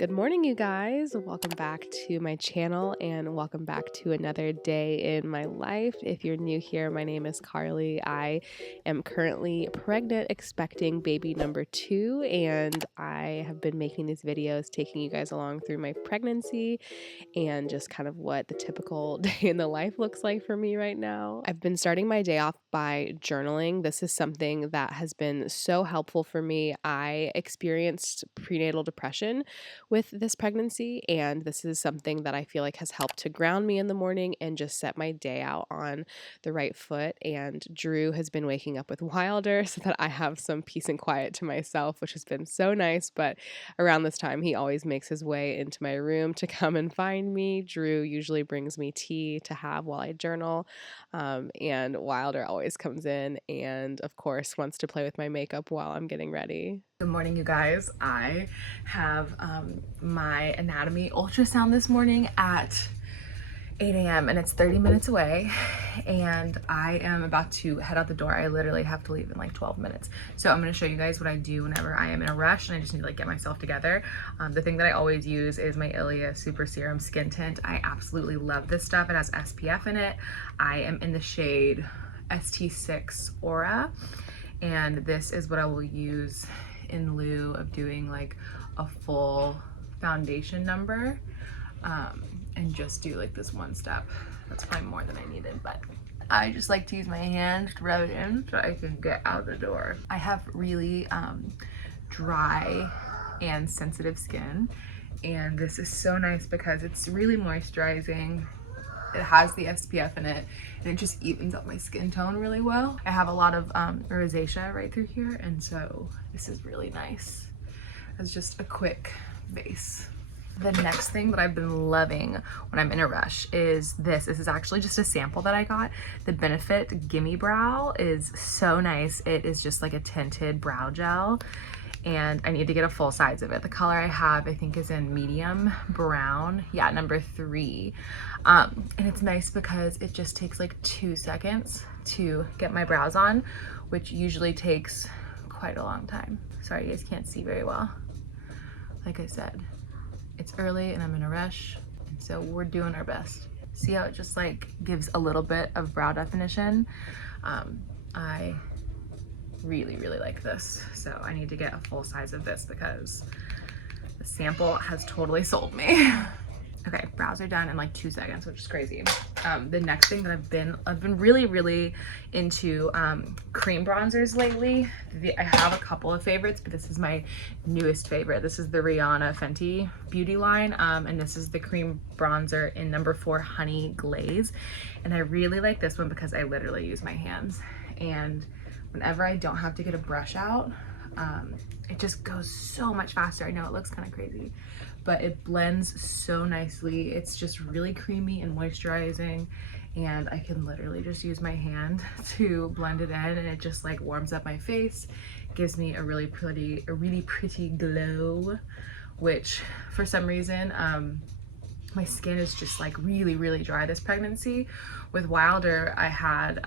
Good morning, you guys. Welcome back to my channel and welcome back to another day in my life. If you're new here, my name is Carly. I am currently pregnant, expecting baby number 2, and I have been making these videos taking you guys along through my pregnancy and just kind of what the typical day in the life looks like for me right now. I've been starting my day off by journaling. This is something that has been so helpful for me. I experienced prenatal depression with this pregnancy, and this is something that I feel like has helped to ground me in the morning and just set my day out on the right foot. And Drew has been waking up with Wilder so that I have some peace and quiet to myself, which has been so nice. But around this time, he always makes his way into my room to come and find me. Drew usually brings me tea to have while I journal, and Wilder always comes in and, of course, wants to play with my makeup while I'm getting ready. Good morning, you guys. I have my anatomy ultrasound this morning at 8 a.m. and it's 30 minutes away, and I am about to head out the door. I literally have to leave in like 12 minutes. So I'm going to show you guys what I do whenever I am in a rush and I just need to like get myself together. The thing that I always use is my Ilia Super Serum Skin Tint. I absolutely love this stuff. It has SPF in it. I am in the shade ST6 Aura, and this is what I will use in lieu of doing like a full foundation number, and just do like this one step. That's probably more than I needed, but I just like to use my hands to rub it in so I can get out the door. I have really dry and sensitive skin, and this is so nice because it's really moisturizing. It has the SPF in it, and it just evens up my skin tone really well. I have a lot of rosacea right through here, and so this is really nice as just a quick base. The next thing that I've been loving when I'm in a rush is this. This is actually just a sample that I got. The Benefit Gimme Brow is so nice. It is just like a tinted brow gel, and I need to get a full size of it. The color I have, I think, is in medium brown. Yeah, number 3. And it's nice because it just takes like 2 seconds to get my brows on, which usually takes quite a long time. Sorry, you guys can't see very well. Like I said, it's early and I'm in a rush, and so we're doing our best. See how it just like gives a little bit of brow definition? I really like this, so I need to get a full size of this because the sample has totally sold me. Okay, brows are done in like 2 seconds, which is crazy. The next thing that I've been really into cream bronzers lately. I have a couple of favorites, but this is my newest favorite. This is the Rihanna Fenty beauty line, and this is the cream bronzer in number 4 Honey Glaze. And I really like this one because I literally use my hands, and whenever I don't have to get a brush out, it just goes so much faster. I know it looks kind of crazy, but it blends so nicely. It's just really creamy and moisturizing, and I can literally just use my hand to blend it in, and it just like warms up my face, gives me a really pretty glow, which for some reason my skin is just like really dry this pregnancy. With Wilder, I had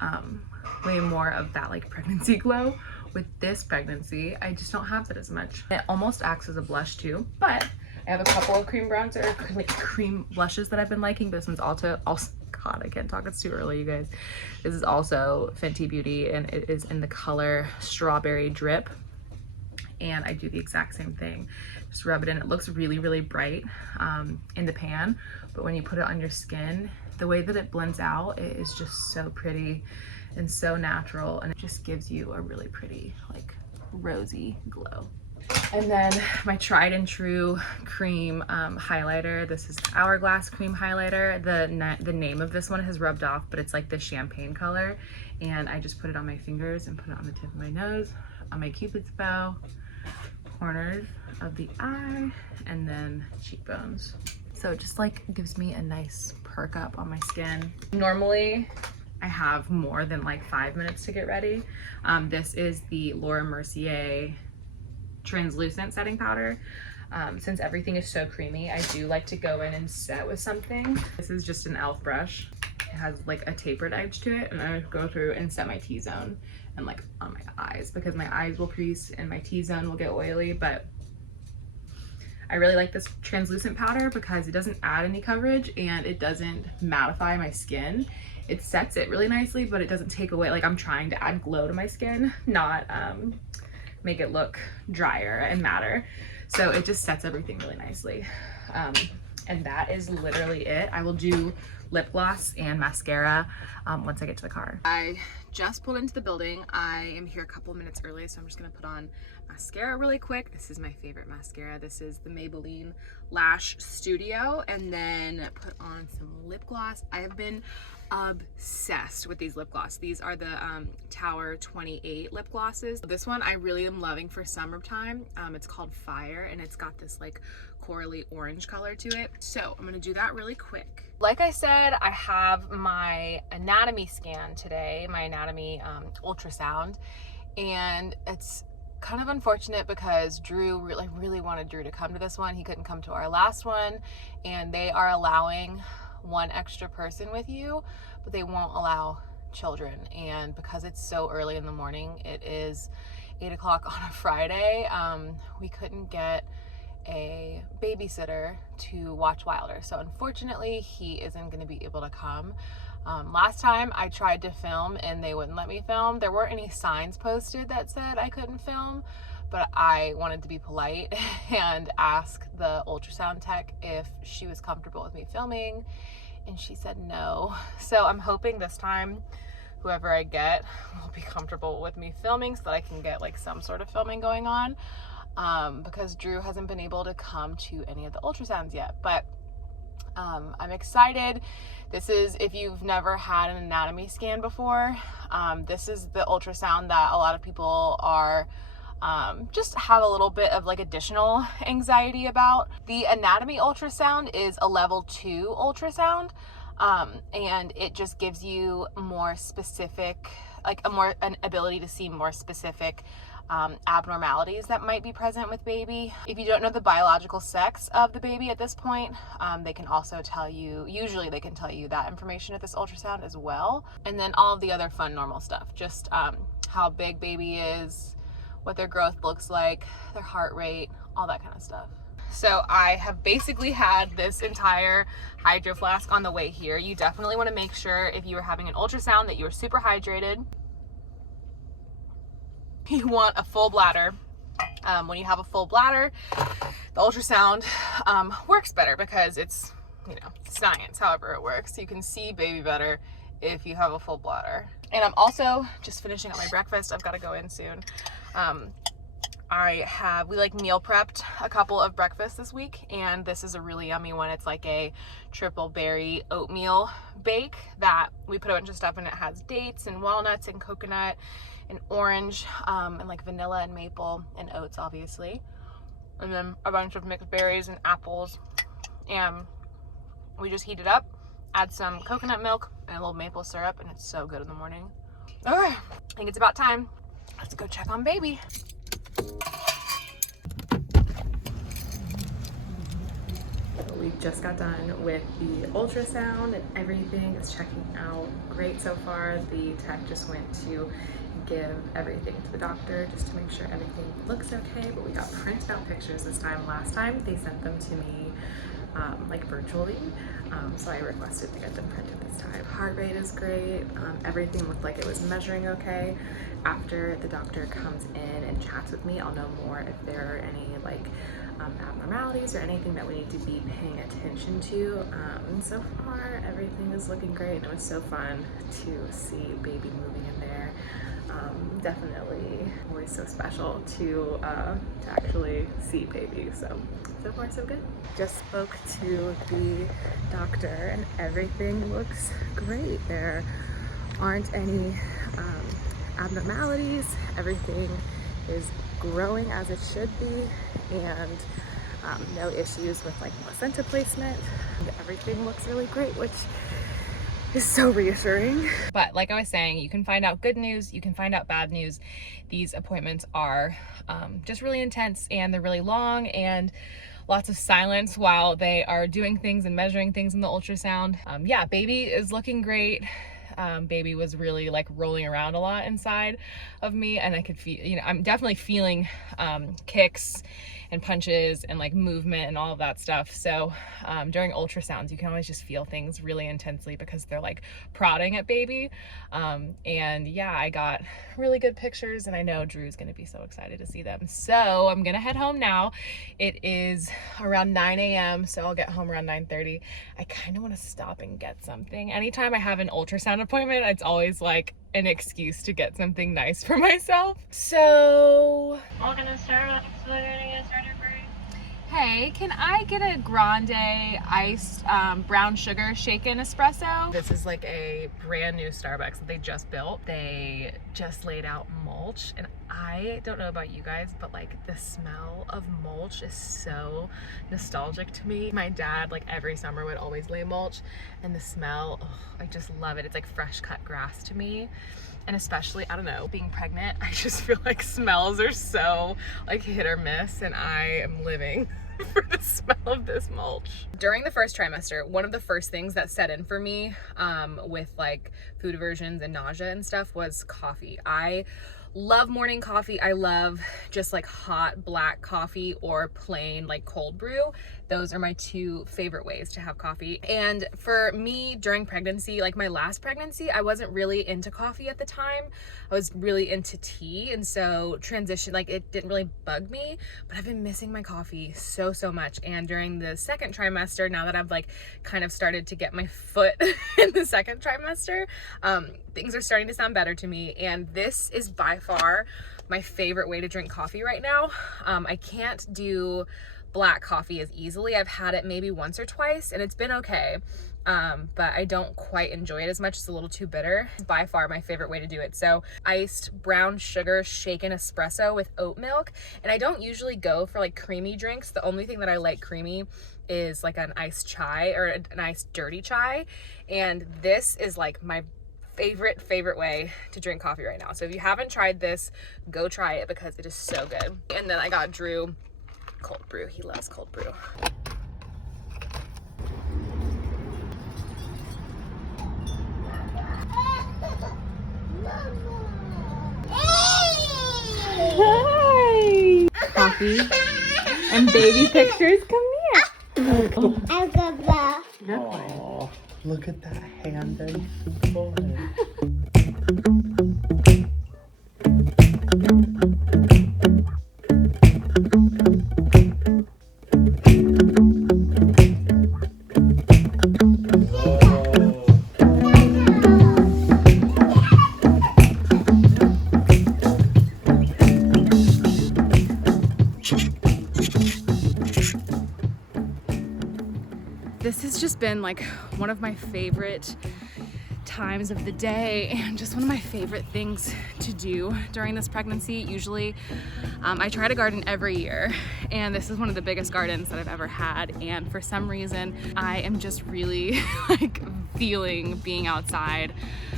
way more of that like pregnancy glow. With this pregnancy, I just don't have that as much. It almost acts as a blush too, but I have a couple of cream blushes that I've been liking. This one's also, God, I can't talk, it's too early, you guys. This is also Fenty Beauty, and it is in the color Strawberry Drip. And I do the exact same thing. Just rub it in. It looks really bright in the pan, but when you put it on your skin, the way that it blends out, it is just so pretty and so natural, and it just gives you a really pretty like rosy glow. And then my tried and true cream highlighter. This is the Hourglass cream highlighter. The name of this one has rubbed off, but it's like the champagne color, and I just put it on my fingers and put it on the tip of my nose, on my cupid's bow, corners of the eye, and then cheekbones. So it just like gives me a nice perk up on my skin. Normally I have more than like 5 minutes to get ready. This is the Laura Mercier translucent setting powder. Since everything is so creamy, I do like to go in and set with something. This is just an e.l.f. brush. It has like a tapered edge to it, and I go through and set my T-zone and like on my eyes, because my eyes will crease and my T-zone will get oily, but I really like this translucent powder because it doesn't add any coverage and it doesn't mattify my skin. It sets it really nicely, but it doesn't take away, like I'm trying to add glow to my skin, not make it look drier and matter. So it just sets everything really nicely. And that is literally it. I will do lip gloss and mascara once I get to the car. I just pulled into the building. I am here a couple minutes early, so I'm just gonna put on mascara really quick. This is my favorite mascara. This is the Maybelline Lash Studio, and then put on some lip gloss. I have been obsessed with these lip gloss. These are the Tower 28 lip glosses. This one I really am loving for summertime. It's called Fire, and it's got this like corally orange color to it. So I'm gonna do that really quick. Like I said, I have my anatomy scan today, my anatomy ultrasound, and it's kind of unfortunate because Drew really wanted Drew to come to this one. He couldn't come to our last one, and they are allowing one extra person with you, but they won't allow children. And because it's so early in the morning, it is 8 o'clock on a Friday, we couldn't get a babysitter to watch Wilder. So unfortunately, he isn't going to be able to come. Last time I tried to film and they wouldn't let me film. There weren't any signs posted that said I couldn't film, but I wanted to be polite and ask the ultrasound tech if she was comfortable with me filming, and she said no. So I'm hoping this time whoever I get will be comfortable with me filming so that I can get like some sort of filming going on, because Drew hasn't been able to come to any of the ultrasounds yet. But I'm excited. This is, if you've never had an anatomy scan before, this is the ultrasound that a lot of people are just have a little bit of like additional anxiety about. The anatomy ultrasound is a level 2 ultrasound, and it just gives you more specific, like an ability to see more specific abnormalities that might be present with baby. If you don't know the biological sex of the baby at this point, they can also tell you, usually they can tell you that information at this ultrasound as well. And then all of the other fun normal stuff, just how big baby is, what their growth looks like, their heart rate, all that kind of stuff. So I have basically had this entire hydro flask on the way here. You definitely want to make sure if you are having an ultrasound that you are super hydrated. You want a full bladder. When you have a full bladder, the ultrasound works better because it's, you know, science, however it works. You can see baby better if you have a full bladder. And I'm also just finishing up my breakfast. I've got to go in soon. We like meal prepped a couple of breakfasts this week, and this is a really yummy one. It's like a triple berry oatmeal bake that we put a bunch of stuff in. It has dates and walnuts and coconut and orange, and like vanilla and maple and oats, obviously. And then a bunch of mixed berries and apples. And we just heat it up, add some coconut milk and a little maple syrup, and it's so good in the morning. All right, I think it's about time. Let's go check on baby. We just got done with the ultrasound and everything is checking out great so far. The tech just went to give everything to the doctor just to make sure everything looks okay, but we got printed out pictures this time. Last time they sent them to me like virtually, so I requested to get them printed this time. Heart rate is great. Everything looked like it was measuring okay. After the doctor comes in and chats with me, I'll know more if there are any like abnormalities or anything that we need to be paying attention to. So far everything is looking great, and it was so fun to see baby moving in there. Definitely always so special to actually see baby. So far so good. Just spoke to the doctor and everything looks great. There aren't any abnormalities. Everything is growing as it should be, and no issues with like placenta placement. Everything looks really great, which is so reassuring. But like I was saying, you can find out good news, you can find out bad news. These appointments are just really intense, and they're really long, and lots of silence while they are doing things and measuring things in the ultrasound. Yeah, baby is looking great. Baby was really like rolling around a lot inside of me, and I could feel, you know, I'm definitely feeling kicks and punches and like movement and all of that stuff. So during ultrasounds, you can always just feel things really intensely because they're like prodding at baby. And yeah, I got really good pictures, and I know Drew's gonna be so excited to see them. So I'm gonna head home now. It is around 9 a.m. so I'll get home around 9:30. I kind of want to stop and get something. Anytime I have an ultrasound appointment, it's always like an excuse to get something nice for myself. So Welcome to Starbucks. We're gonna get started for you. hey, can I get a grande iced brown sugar shaken espresso? This is like a brand new Starbucks that they just built. They just laid out mulch, and I don't know about you guys, but like the smell of mulch is so nostalgic to me. My dad, like every summer, would always lay mulch, and the smell, oh, I just love it. It's like fresh cut grass to me. And especially, I don't know, being pregnant, I just feel like smells are so like hit or miss, and I am living for the smell of this mulch. During the first trimester, one of the first things that set in for me with like food aversions and nausea and stuff was coffee. I love morning coffee. I love just like hot black coffee or plain like cold brew. Those are my two favorite ways to have coffee. And for me during pregnancy, like my last pregnancy, I wasn't really into coffee at the time. I was really into tea, and so transition, like it didn't really bug me, but I've been missing my coffee so much. And during the second trimester, now that I've like kind of started to get my foot in the second trimester, things are starting to sound better to me, and this is by far my favorite way to drink coffee right now. I can't do black coffee as easily. I've had it maybe once or twice and it's been okay, but I don't quite enjoy it as much. It's a little too bitter. It's by far my favorite way to do it. So iced brown sugar shaken espresso with oat milk, and I don't usually go for like creamy drinks. The only thing that I like creamy is like an iced chai or an iced dirty chai, and this is like my favorite way to drink coffee right now. So if you haven't tried this, go try it because it is so good. And then I got Drew cold brew. He loves cold brew. Hi! Coffee and baby pictures. Come here. Oh, look at that hand and boy. This has just been like one of my favorite times of the day and just one of my favorite things to do during this pregnancy. Usually I try to garden every year, and this is one of the biggest gardens that I've ever had, and for some reason I am just really like feeling being outside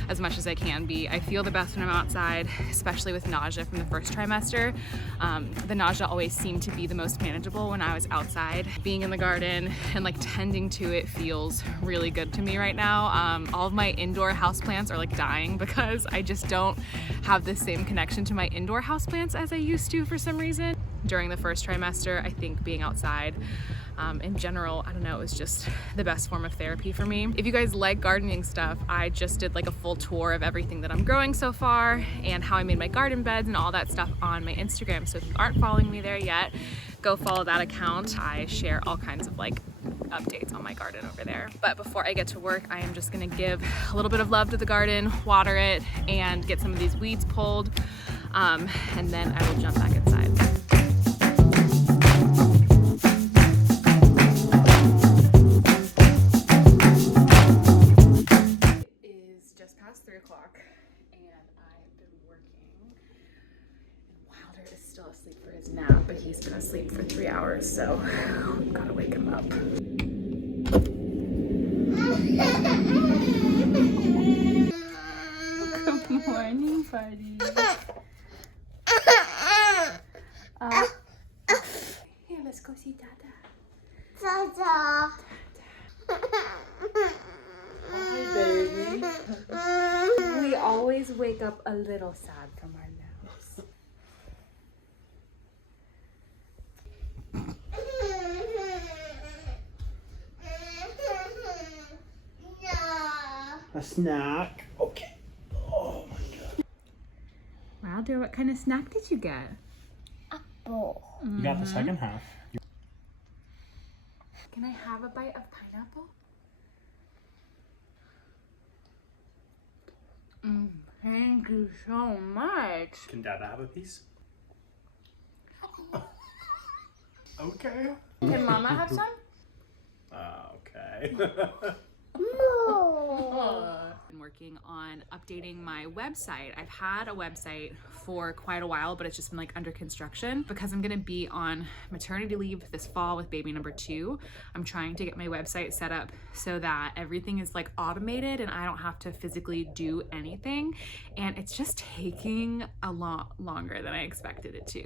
as much as I can be. I feel the best when I'm outside, especially with nausea from the first trimester. The nausea always seemed to be the most manageable when I was outside. Being in the garden and like tending to it feels really good to me right now. All of my indoor houseplants are like dying because I just don't have the same connection to my indoor houseplants as I used to for some reason. During the first trimester, I think being outside in general, I don't know, it was just the best form of therapy for me. If you guys like gardening stuff, I just did like a full tour of everything that I'm growing so far and how I made my garden beds and all that stuff on my Instagram. So if you aren't following me there yet, go follow that account. I share all kinds of like updates on my garden over there. But before I get to work, I am just gonna give a little bit of love to the garden, water it, and get some of these weeds pulled, and then I will jump back inside. Just past 3 o'clock and I've been working, and Wilder is still asleep for his nap, but he's been asleep for 3 hours, so I've gotta wake him up. Good morning, buddy. Here, let's go see Dada. Dada. Hi, baby. We always wake up a little sad from our naps. A snack. Okay. Oh my god. Wow, dear, what kind of snack did you get? Apple. You got the second half. Can I have a bite of pineapple? Thank you so much. Can Dad have a piece? Okay. Can Mama have some? Okay. No. Been working on updating my website. I've had a website for quite a while, but it's just been like under construction because I'm gonna be on maternity leave this fall with baby number 2. I'm trying to get my website set up so that everything is like automated and I don't have to physically do anything. And it's just taking a lot longer than I expected it to.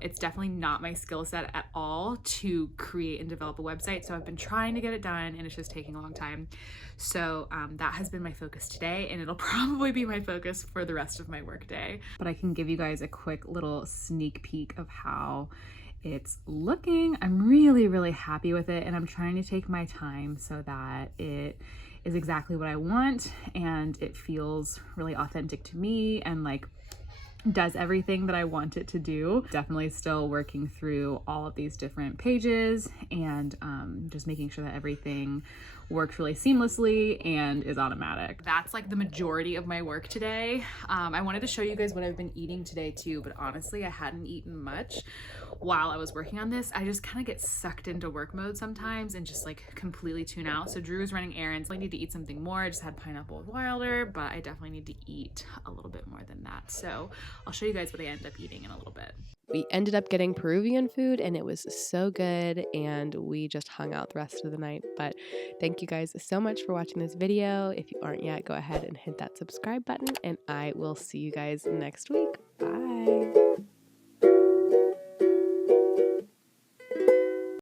It's definitely not my skill set at all to create and develop a website. So I've been trying to get it done and it's just taking a long time. So that has been my focus today, and it'll probably be my focus for the rest of my work day. But I can give you guys a quick little sneak peek of how it's looking. I'm really, really happy with it, and I'm trying to take my time so that it is exactly what I want and it feels really authentic to me and like does everything that I want it to do. Definitely still working through all of these different pages and just making sure that everything works really seamlessly and is automatic. That's like the majority of my work today. I wanted to show you guys what I've been eating today too, but honestly I hadn't eaten much while I was working on this. I just kind of get sucked into work mode sometimes and just like completely tune out. So Drew is running errands. I need to eat something more. I just had pineapple with Wilder, but I definitely need to eat a little bit more than that. So I'll show you guys what I end up eating in a little bit. We ended up getting Peruvian food and it was so good, and we just hung out the rest of the night. But thank you guys so much for watching this video. If you aren't yet, go ahead and hit that subscribe button, and I will see you guys next week. Bye.